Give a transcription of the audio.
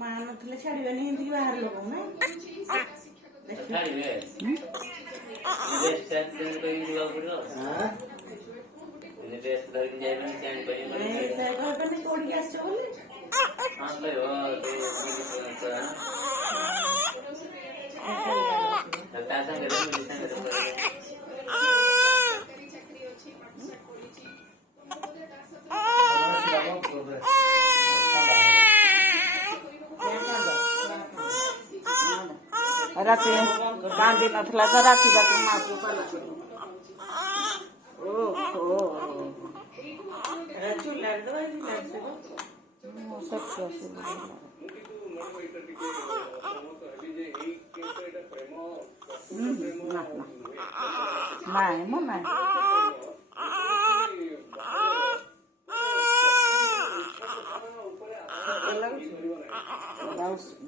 ମା ନଥିଲେ ଛାଡ଼ିବେନି ଏମିତି ବାହାର ଲୋକ ନାଇଁ କୋଉଠିକି ଆସିଛ ବୋଲି ରାତି କାନ୍ଦି ନଥିଲା ତ ରାତି ଯାକ ମାକୁ କଲା ନାଇଁ ମୋ ନାଇଁ